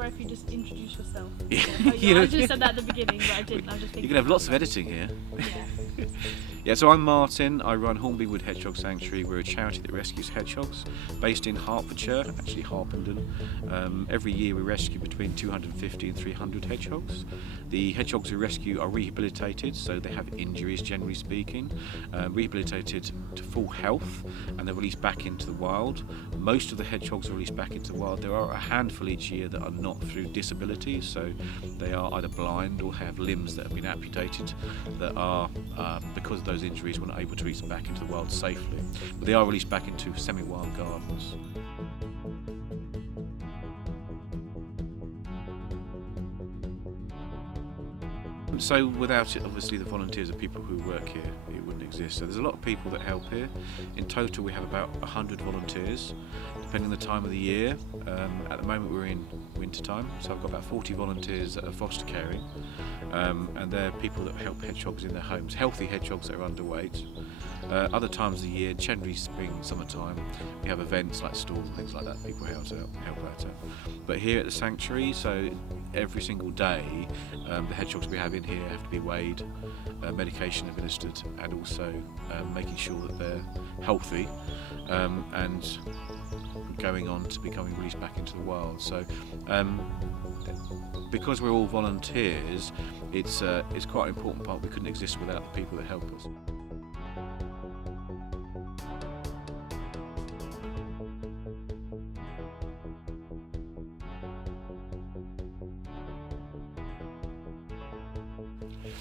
If you just introduce yourself. Yeah. I just said that at the beginning, but I didn't. I was just thinking. You're going to have lots of editing here. Yeah. Yeah, so I'm Martin. I run Hornbeam Hedgehog Sanctuary. We're a charity that rescues hedgehogs based in Hertfordshire, actually Harpenden. Every year we rescue between 250 and 300 hedgehogs. The hedgehogs we rescue are rehabilitated, so they have injuries, generally speaking, rehabilitated to full health, and they're released back into the wild. Most of the hedgehogs are released back into the wild. There are a handful each year that are not through disabilities, so they are either blind or have limbs that have been amputated that are, because of those injuries, we're not able to release them back into the wild safely. But they are released back into semi-wild gardens. So without it, obviously the volunteers are people who work here, it wouldn't exist. So there's a lot of people that help here. In total we have about 100 volunteers, depending on the time of the year. At the moment we're in winter time, so I've got about 40 volunteers that are foster caring, and they're people that help hedgehogs in their homes, healthy hedgehogs that are underweight. Other times of the year, generally spring, summertime, we have events like stalls and things like that, people help out. But here at the sanctuary, so every single day, the hedgehogs we have in here have to be weighed, medication administered, and also making sure that they're healthy and going on to becoming released back into the wild. So because we're all volunteers, it's quite an important part. We couldn't exist without the people that help us.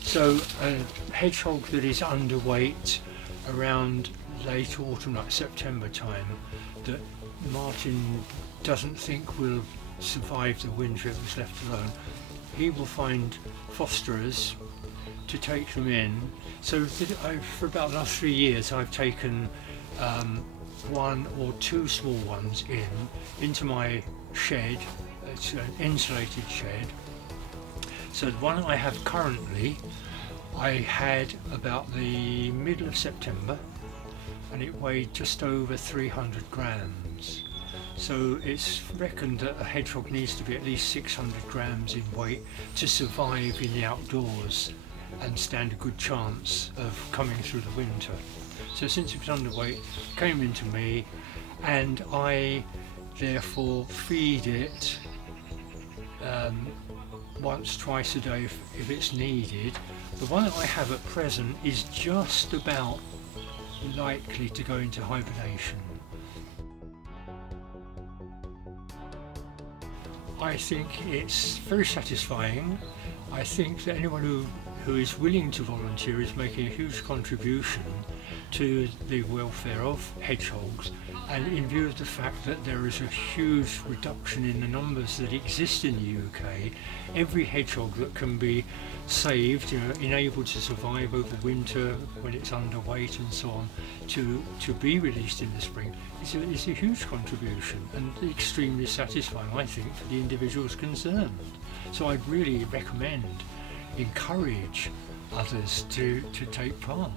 So a hedgehog that is underweight around late autumn, like September time, that Martin doesn't think will survive the winter if it's left alone, he will find fosterers to take them in. So for about the last 3 years I've taken one or two small ones into my shed. It's an insulated shed. So the one I have currently, I had about the middle of September, and it weighed just over 300 grams. So it's reckoned that a hedgehog needs to be at least 600 grams in weight to survive in the outdoors and stand a good chance of coming through the winter. So since it was underweight, it came into me, and I therefore feed it once, twice a day if it's needed. The one that I have at present is just about likely to go into hibernation. I think it's very satisfying. I think that anyone who is willing to volunteer is making a huge contribution to the welfare of hedgehogs, and in view of the fact that there is a huge reduction in the numbers that exist in the UK, every hedgehog that can be saved, enabled to survive over winter when it's underweight and so on, to be released in the spring is a huge contribution, and extremely satisfying, I think, for the individuals concerned. So I'd really encourage others to take part.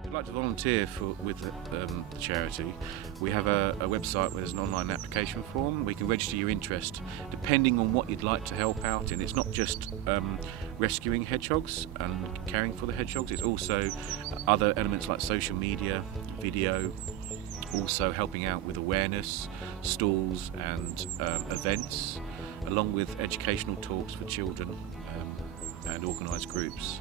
If you'd like to volunteer with the charity, we have a website where there's an online application form. We can register your interest depending on what you'd like to help out in. It's not just rescuing hedgehogs and caring for the hedgehogs, it's also other elements like social media, video, also helping out with awareness, stalls and events, along with educational talks for children and organised groups.